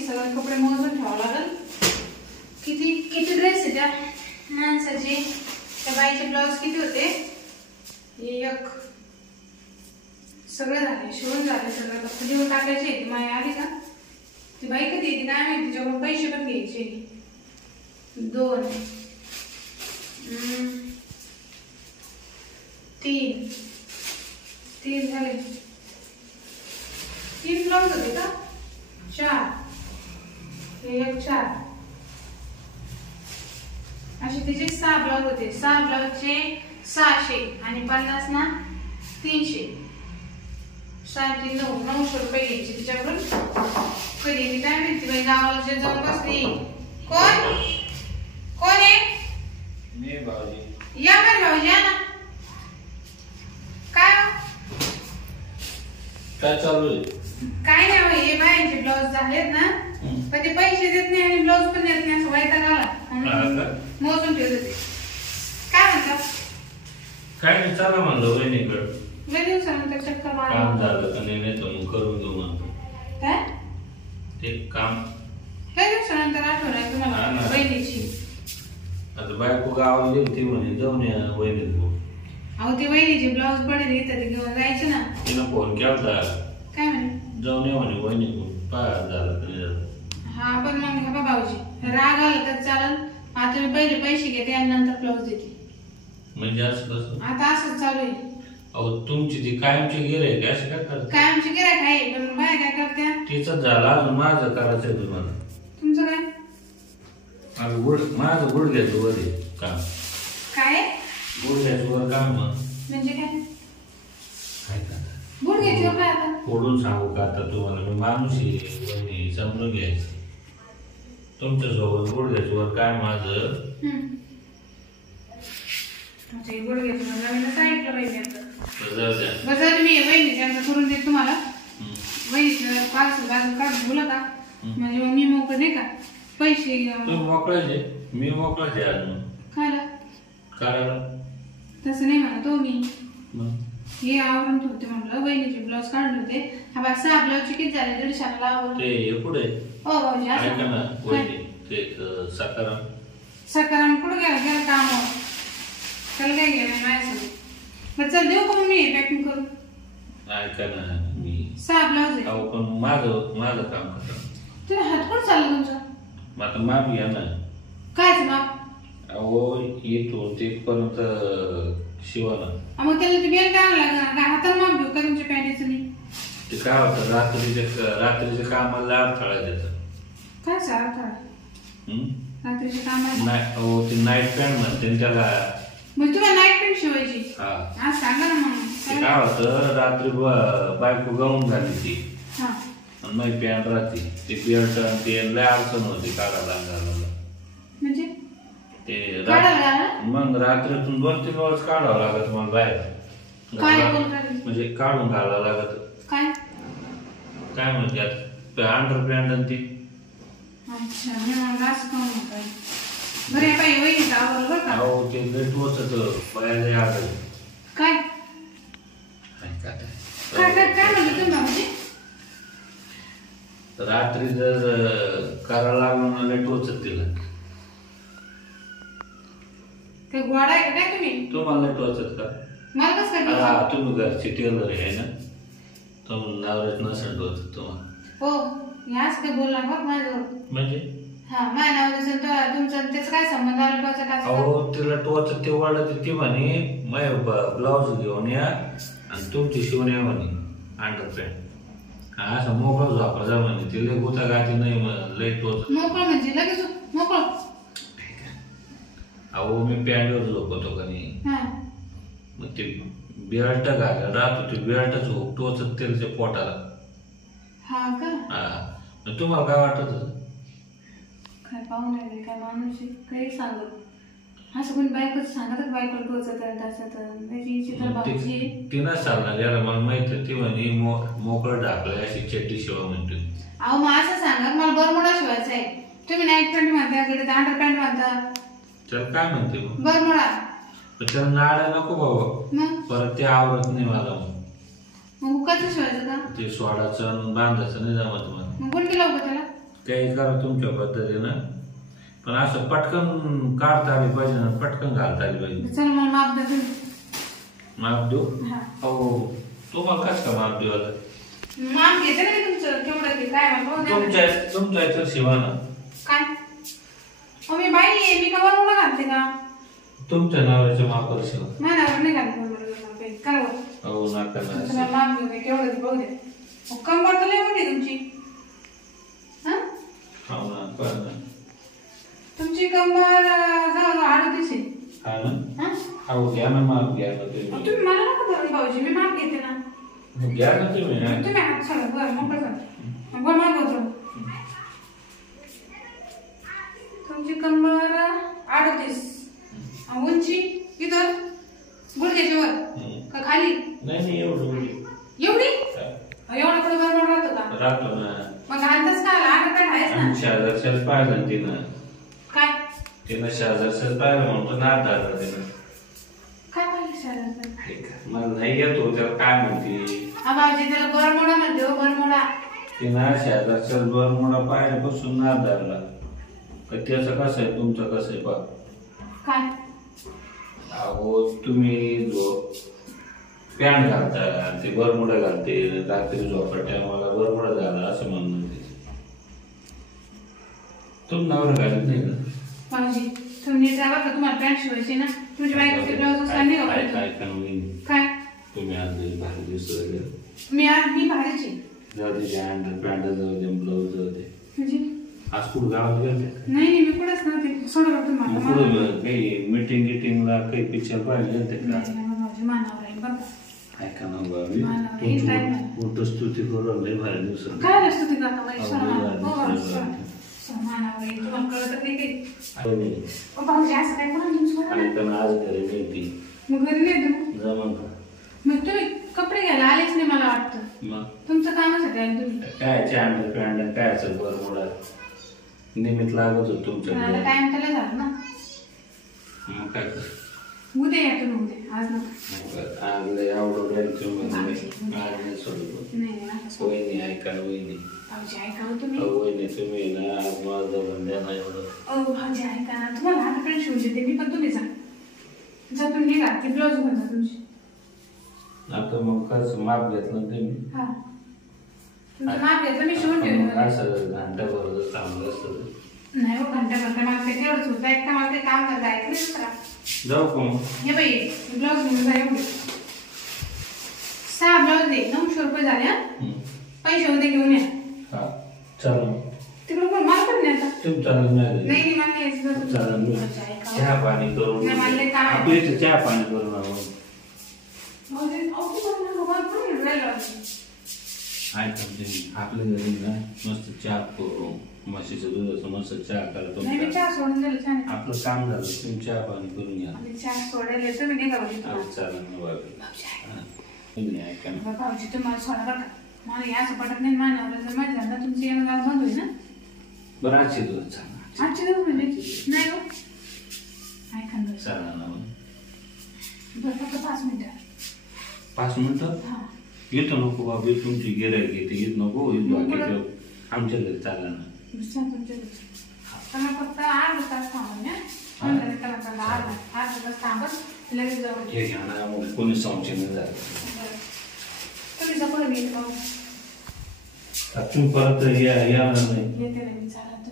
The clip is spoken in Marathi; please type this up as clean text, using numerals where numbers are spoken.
सगळे कपडे मोजून ठेवावं लागेल. किती किती ड्रेस आहे त्या माणसाचे, त्या बाईचे ब्लाउज किती होते. एक सगळं झाले, शिवून झाले सगळं. फक्त लिहून टाकायचे. ती माय आली का, ती बाई कधी येते काय माहिती, तिच्याकडून पैसे पण घ्यायचे. 2 3 झाले. 3 ब्लाउज होते का, 4 1 4 असे तिचे 6 ब्लाउज होते. 6 ब्लाउजचे 600 आणि 50 ना 300. 7 3 9 900 रुपये घ्यायचे तिच्याकडून. कधी मी काय माहिती बाई, गावाला जाऊन बसली. कोण कोण आहे? मी भाऊजी. या काय भाऊजी, या ना. काय चालू आहे? काय नाही बाई, हे बायांचे ब्लाउज झालेत ना, पण ते पैसे देत नाही आणि ब्लाउज पण देत नाही. असं वैताग आला. मोजून ठेवत होते. काय म्हणतात? काय नाही, चला म्हणलं वहिनीकडं. लय दिवसानंतर चक्कर काम मारलं. झालं का नाही, नाही तर मग करून घेऊ म्हणतो. काय ते काम लय दिवसानंतर आठवण आहे हा तुम्हाला ना. बहिणीची. आता बायको गावाला गेली ती म्हणे जाऊन या वहिनीत. अहो ते बहिणीचे ब्लाउज पडेल इथं, ते घेऊन जायचे ना. तिनं फोन केला काय म्हणे? जाऊन या म्हणे वहिनी. पाय झालं का नाही झालं. हा पण मग हे बा भाऊजी, राग आला तर चालेल. आता मी पहिले पैसे घेते आणि नंतर ब्लाउज देते. म्हणजे असं कसं? आता असंच चालू आहे. अहो तुमची ती कायमची गिऱ्हाईक आहे, असं काय करत? काय आमची गिऱ्हाईक आहे, पण बाय काय करत्या. तिचं झालं, अजून माझं करायचंय तुम्हाला. तुमचं काय? माझं गुडघ्याचं वर आहे काम. काय गुडघ्याचं वर काम. म्हणजे काय? काय का गुड घेतलं काय आता? फोडून सांगू का आता तुम्हाला, मी माणूस आहे वहिनी, समजून घ्यायचं. तुमच्यासोबत गुडघ्याचं वर काय माझं. गुड घेतलं नवीन सांगितलं पाहिजे आता. जाऊ द्या. बस मी वहिनीचे आता करून देत तुम्हाला. वहिनीचं पार्सल बाजून काढून बोला का, म्हणजे मग मी मोकळं नाही का पैसे. तुम्ही मोकळाचे, मी मोकळाचे अजून. खायला करायला तसं नाही म्हणा तो मी. मग हे आवरून ठेवते म्हटलं. वहिनीचे ब्लाउज काढले होते. हा बा 6 ब्लाउज किती झाले, 150 आवरून. ते पुढे हो भाऊजी ऐका ना असं वहिनी, ते सातारा सकाराम कुठं गेला, गेला कामावर. त्याला काय गेलं माझ्यासोबत. मग चल देऊ का मग मी पॅकिंग करून. ऐका ना, मी 6 ब्लाउज आहे. अहो पण माझं काम करा. तुम्ही हात कुठं चालला तुमचा? मग आता माप घ्या ना. कायच माप? अहो येतो तिथपर्यंत शिवाना. मग त्याला ते बेल्ट आणायला लागणार का? हाताला माप घेऊ का तुमच्या पॅन्टीचं मी? ते काय होतं, रात्रीच्या कामाला अडथळा देतं. काय सारा थोडा रात्रीच्या कामाला. नाही अहो, ते नाईट पॅन्ट म्हणते त्याला. मग तुम्हाला नाईट पॅन्ट शिवायची? हा, आज सांगा ना मग. ते काय होतं, रात्री बायको गाऊन झाली ती हा आणि माझी पॅन्ट राहते. ते बेल्ट आणि ते लय अडचण होती काढायला घालायला. म्हणजे ते काढायला? मग रात्रीतून 2-3 वेळेस काढावं लागत मला बाहेर. काय बोलतात? म्हणजे काढून घालावं लागत. काय काय म्हणते अंडर पॅन्ट आणि ती. अच्छा, मी म्हणलं असं काम होतं. बरं आहे बाई, वहिनीचं आवडलं बरं का. अहो ते लेट होत बाहेर आलं. काय काय काय काय म्हणलं तुम्ही भाऊजी? रात्री जर करायला लागलं ना लेट होत तिला. ते गोडा आहे का काय तुम्ही? तुम्हाला लेट होत का? मला कसं काय हा, दिसलं? तुम्ही घरची टेलर आहे ना, तुम्हाला नवऱ्याच नसेल होत तुम्हाला. हो, याच काय बोलला बघ माझ्याजवळ. म्हणजे हा, माझ्या नाव दिसेल तर तुमचं त्याचा काय संबंध आला टोचा टाचा? अहो तिला टोच ते वाढत ती म्हणे माझ्या ब्लाऊज घेऊन या आणि तुमची शिवून या म्हणे अंडर पॅन्ट. असं मोकळं झोपायचा म्हणे. तिला गुता गाती नाही लय टोच. मोकळं म्हणजे लगेच मोकळं? अहो मी पॅन्टवर झोपतो का नाही, हा मग ते बेल्ट घालायला राहतो, ते बेल्टच टोचत त्याच्या पोटाला. हा का? हा, मग तुम्हाला काय वाटत होतं? काय पाहून राहिले, काय माणूस आहे, काही सांगत. असं कोणी बायकोच सांगत बायकोला टोचत असं तर त्याची चित्र भाऊची. तिनं चालणार याला मला माहित आहे. ती म्हणे मोकळं ढाकलं अशी चड्डी शिवा म्हणते. अहो मग असं सांगा, मला बरमुडा शिवायचा आहे. तुम्ही नाईट पॅन्ट म्हणता, कडे अंडर पॅन्ट म्हणता. त्याला काय म्हणते मग? बरमुडा. त्याला नाडा नको बाबा, मग परत ते आवडत नाही मला. मग कसं शिवायचं का? ते सोडायचं बांधायचं नाही जमत मला. मग कोणती लावू त्याला? काही करा तुमच्या पद्धतीनं, पण असं पटकन काढता आली पाहिजे ना, पटकन घालता आली पाहिजे. चल मला माप द्या तुम्ही. माप देऊ? हा. हो, तुम्हाला कसं का माप देऊ आता? माप घेते ना मी तुमचं केवढं ते काय मला पाहू द्या. तुमच्या इथं शिवाना काय मी बाई आहे, मी कवर मुलं घालते का? तुमच्या नावाच्या मापावर शिवा. माझ्या नावावर नाही घालते बरोबर काय हो नाका ना. तुमचं माप घेऊ केवढं ते पाहू द्या. कंबर तर लय मोठी तुमची. हा हो ना, पण ना. तुमची कंबर जवळ 38 आहे. हा ना. हा हो घ्या ना, माप घ्या ना तुम्ही. तुम्ही मला नका धरून भाऊजी, मी माप घेते ना. घ्या ना तुम्ही. तुम्ही हात सोडा बरं मोकळं करा. बरं माप होतो. तुमची कंबर 38 आणि उंची इथं गुडघ्याच्या वर का खाली? नाही एवढं एवढी एवढं पुढे बरोबर राहतो का? राहतो ना. मग घालतच का आठ पॅन्ट आहेच ना. शेजारच्याच पाहिलं तिनं. काय शेजारच्याच पाहिलं म्हणतो नाद धरला तिनं. काय पाहिजे शेजारचं? मला नाही येतो त्याला काय म्हणते. हा भाऊजी त्याला बरमोडा म्हणते हो, बरमोडा. तिनं शेजारच्या बरमोडा पाहिल्यापासून नाद धरला. त्याचं कसं आहे तुमचं कसं आहे पा? काय अहो तुम्ही जो पॅन्ट घालता ते बरमुडा घालते, रात्री झोपा टायमाला बरमुडा झाला असं म्हणून तुम नवरा घालत नाही का? भाऊजी तुम्ही नीट राहा का, तुम्हाला पॅन्ट शिवायची ना. तुमच्या बायकोचे ब्लाऊज नाही का? काय तुम्ही आज भारी दिसत मी आज मी भारीची जाऊ दे, अंडर पॅन्ट जाऊ दे, ब्लाऊज जाऊ दे. म्हणजे आज कुठं गावात गेले? नाही मी कुठंच नव्हते. सोडलं तुम्हाला पुढं काही मीटिंग गिटिंगला काही पिक्चर पाहिले ते का? भाऊजी मानावर आहे बघा. ऐका ना बाबी, मोठं स्तुती करून लय भारी दिवसात. काय असतं ते गाणं बाई? मानावर आहे तुम्हाला कळत नाही काही. भाऊजी असं काय करून आणि पण आज घरी नेती मग घरी नाही तुम्ही जमन का? मग तुम्ही कपडे घ्यायला आलेच नाही मला वाटतं. मग तुमचं कामच आहे काय तुम्ही काय अंडर पॅन्ट काय असेल बरमुडा निमित्त लागत होत तुमच्या. टाइम त्याला झाला ना. मग काय उद्या या तुम्ही उद्या आज नका. आज लय आवडलं तुम्ही सोडत वहिनी ऐका वहिनी. भाऊजी ऐका हो तुम्ही. वहिनी तुम्ही ना आज माझं बंध्या नाही एवढं. भाऊजी ऐका ना, तुम्हाला हात पण शिवून देते मी, पण तुम्ही जा तुम्ही निघा ती ब्लाऊज घेऊन जा तुमची. आता मग कसं माप घेतलं तुम्ही? हा तुमचं माप घेतलं मी शिवून ठेवलं. असं घंटा बरोबर चांगलं असतं. नाही हो घंटा भरता मला काही तेवढंच होतं. एकटा मला काही काम करता ऐकलं दुसरा. जाऊ का मग? हे बाई ब्लाऊज घेऊन जा एवढे 6 ब्लाऊज दे. 900 रुपये झाले. हा पैसे होते घेऊन या. हा चालेल. तिकडे पण मला पण नाही आता. तुम्ही चालेल नाही नाही मला यायचं चालेल. चहा पाणी करून आपल्या इथे चहा पाणी करून आपल्या घरी ना मस्त चहा करू, म्हशीचं दुधाचं मस्त चहा करा. आपलं काम झालं तुम्ही चहा पाणी करून घ्या. चालेल ना बाबी. ऐका ना भाऊजी तुम्हाला सोडा बघा. मला या असं पटत नाही. मानवलं माझ्या झाला तुमची येणं गाव बंद होईल ना. बरं आजचे दिवस चालणार. आजचे दिवस म्हणजे नाही हो ऐका ना चालेल ना मग. बरं फक्त 5 मिनिटं. 5 मिनिटं हा येतो नको बाबी. तुमची गिरायक येते येत नको आमच्या घरी चालला ना. फक्त 8 तास थांबा. अर्धा तास थांबत लगेच जाऊ. हे घ्या ना मग कोणी संशय नाही झालं. तुम्ही जपून मी तुम्ही परत या नाही येते मी चालत.